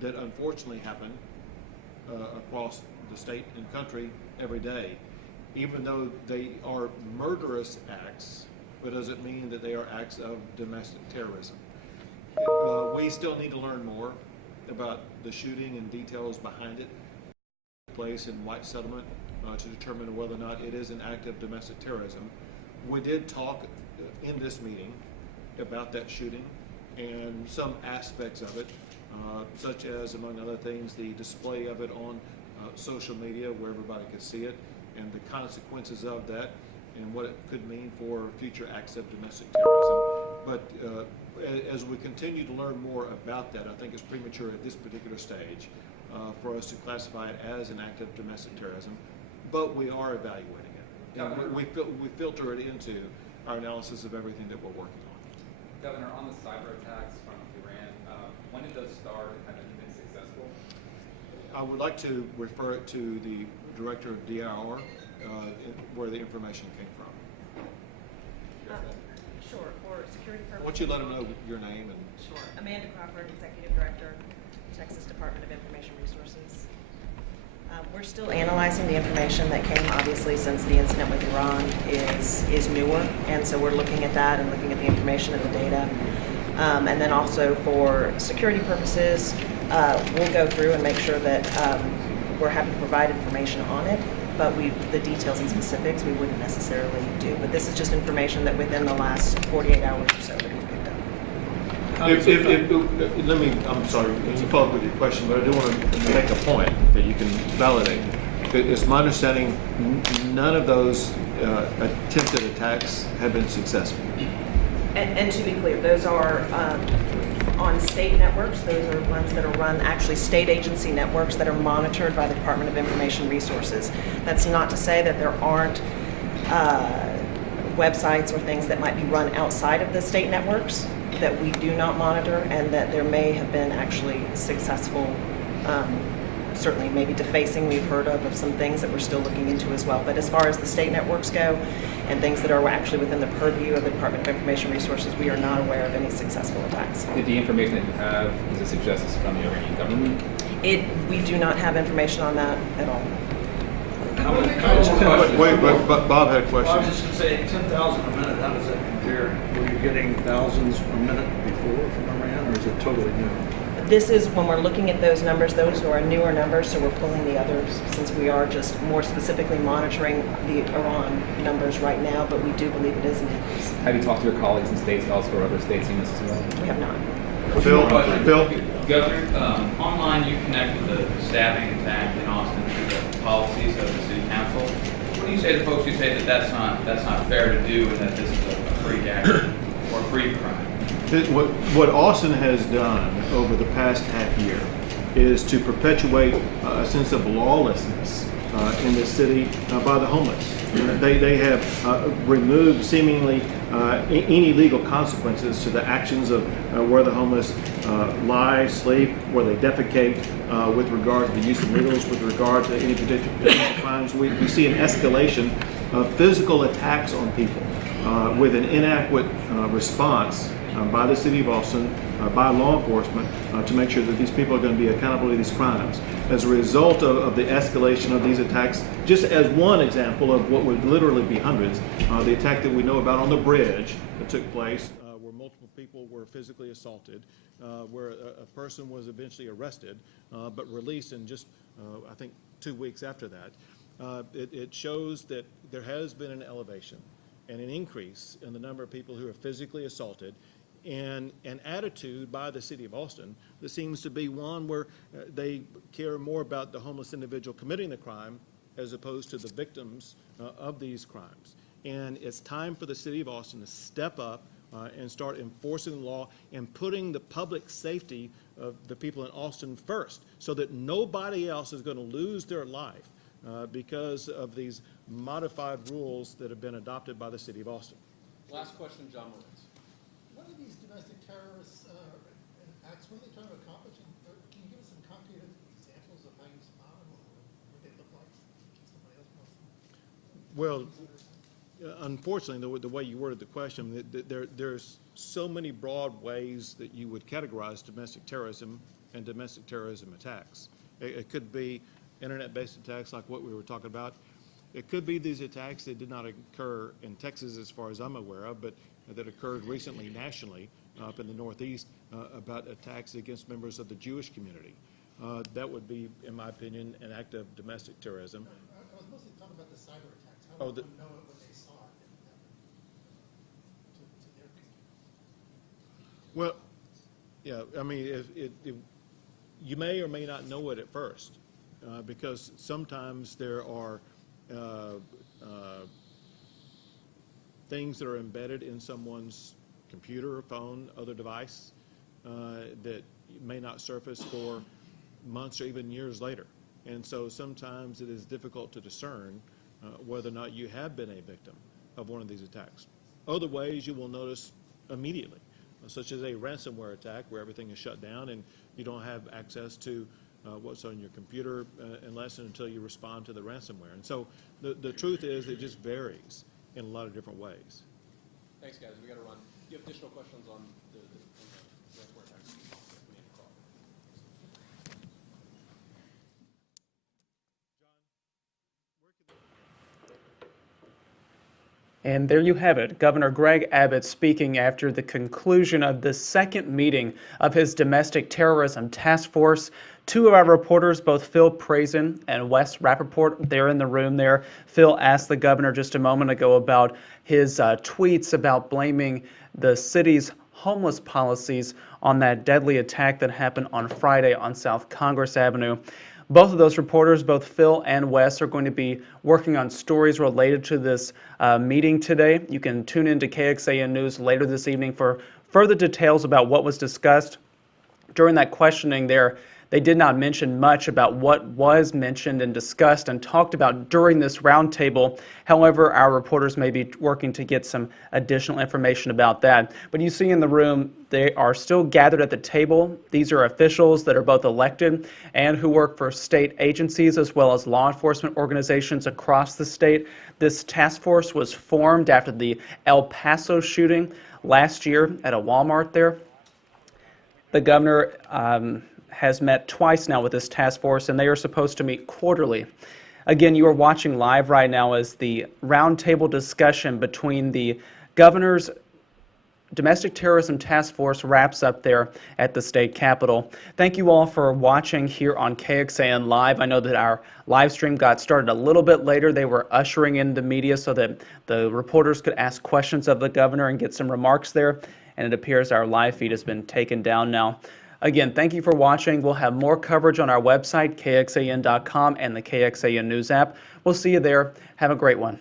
that unfortunately happen across the state and country every day. Even though they are murderous acts, but doesn't mean that they are acts of domestic terrorism. We still need to learn more about the shooting and details behind it, place in white settlement, to determine whether or not it is an act of domestic terrorism. We did talk in this meeting about that shooting and some aspects of it, such as, among other things, the display of it on social media where everybody could see it, and the consequences of that, and what it could mean for future acts of domestic terrorism. But as we continue to learn more about that, I think it's premature at this particular stage for us to classify it as an act of domestic terrorism, but we are evaluating it. And we filter it into our analysis of everything that we're working on. Governor, on the cyber attacks from Iran, when did those start and have any been successful? I would like to refer it to the director of DIR, where the information came from. Sure, for security purposes. Why don't you let them know your name and... Sure. Amanda Crawford, Executive Director, Texas Department of Information Resources. We're still analyzing the information that came, obviously, since the incident with Iran is newer, and so we're looking at that and looking at the information and the data. And then also for security purposes, we'll go through and make sure that we're happy to provide information on it, but the details and specifics we wouldn't necessarily do. But this is just information that within the last 48 hours or so that we picked up. I'm sorry, to follow up with your question, but I do want to make a point that you can validate. It's my understanding none of those attempted attacks have been successful. And to be clear, those are on state networks. Those are ones that are run, actually state agency networks that are monitored by the Department of Information Resources. That's not to say that there aren't websites or things that might be run outside of the state networks that we do not monitor, and that there may have been actually successful, certainly maybe defacing we've heard of some things that we're still looking into as well. But as far as the state networks go and things that are actually within the purview of the Department of Information Resources, we are not aware of any successful attacks. Did the information that you have, does it suggest it's from the Iranian government? We do not have information on that at all. Wait, Bob had a question. I was just going to say, 10,000 a minute, how does that compare? Were you getting thousands a minute before from Iran, or is it totally new? This is, when we're looking at those numbers, those are newer numbers, so we're pulling the others since we are just more specifically monitoring the Iran numbers right now, but we do believe it is an increase. Have you talked to your colleagues in states elsewhere, other states seeing this as well? We have not. Phil? Governor, online you connect with the stabbing attack in Austin to the policies of the city council. What do you say to folks who say that that's not fair to do and that this is a freak act or a freak crime? What Austin has done over the past half year is to perpetuate a sense of lawlessness in the city by the homeless. They have removed seemingly any legal consequences to the actions of where the homeless lie, sleep, where they defecate, with regard to the use of needles, with regard to any particular crimes. We see an escalation of physical attacks on people with an inadequate response by the city of Austin, by law enforcement, to make sure that these people are going to be accountable to these crimes. As a result of the escalation of these attacks, just as one example of what would literally be hundreds, the attack that we know about on the bridge that took place, where multiple people were physically assaulted, where a person was eventually arrested, but released in just, I think, 2 weeks after that. It shows that there has been an elevation and an increase in the number of people who are physically assaulted, and an attitude by the city of Austin that seems to be one where they care more about the homeless individual committing the crime as opposed to the victims of these crimes. And it's time for the city of Austin to step up and start enforcing the law and putting the public safety of the people in Austin first, so that nobody else is going to lose their life because of these modified rules that have been adopted by the city of Austin. Last question, John Moritz. What are these domestic terrorist acts? What are they trying to accomplish? And, can you give us some concrete examples of how you spot them or what they look like? Somebody else wants to. Well, unfortunately, the way you worded the question, there's so many broad ways that you would categorize domestic terrorism and domestic terrorism attacks. It could be internet-based attacks like what we were talking about. It could be these attacks that did not occur in Texas as far as I'm aware of, but that occurred recently nationally up in the Northeast about attacks against members of the Jewish community. That would be, in my opinion, an act of domestic terrorism. I was mostly talking about the cyber attacks. How Oh, would the- one know it when they saw it and to their community? Well, yeah, I mean, if you may or may not know it at first, because sometimes there are things that are embedded in someone's computer, phone, other device that may not surface for months or even years later. And so sometimes it is difficult to discern whether or not you have been a victim of one of these attacks. Other ways you will notice immediately, such as a ransomware attack where everything is shut down and you don't have access to what's on your computer unless and until you respond to the ransomware. And so the truth is it just varies in a lot of different ways. Thanks, guys. We got to run. Do you have additional questions on the ransomware attacks? We need to call. And there you have it, Governor Greg Abbott speaking after the conclusion of the second meeting of his domestic terrorism task force. Two of our reporters, both Phil Prazen and Wes Rappaport, they're in the room there. Phil asked the governor just a moment ago about his tweets about blaming the city's homeless policies on that deadly attack that happened on Friday on South Congress Avenue. Both of those reporters, both Phil and Wes, are going to be working on stories related to this meeting today. You can tune into KXAN News later this evening for further details about what was discussed. During that questioning there, they did not mention much about what was mentioned and discussed and talked about during this roundtable. However, our reporters may be working to get some additional information about that. But you see in the room, they are still gathered at the table. These are officials that are both elected and who work for state agencies as well as law enforcement organizations across the state. This task force was formed after the El Paso shooting last year at a Walmart there. The governor has met twice now with this task force, and they are supposed to meet quarterly. Again, you are watching live right now as the roundtable discussion between the governor's Domestic Terrorism Task Force wraps up there at the state capitol. Thank you all for watching here on KXAN Live. I know that our live stream got started a little bit later. They were ushering in the media so that the reporters could ask questions of the governor and get some remarks there. And it appears our live feed has been taken down now. Again, thank you for watching. We'll have more coverage on our website, KXAN.com, and the KXAN News app. We'll see you there. Have a great one.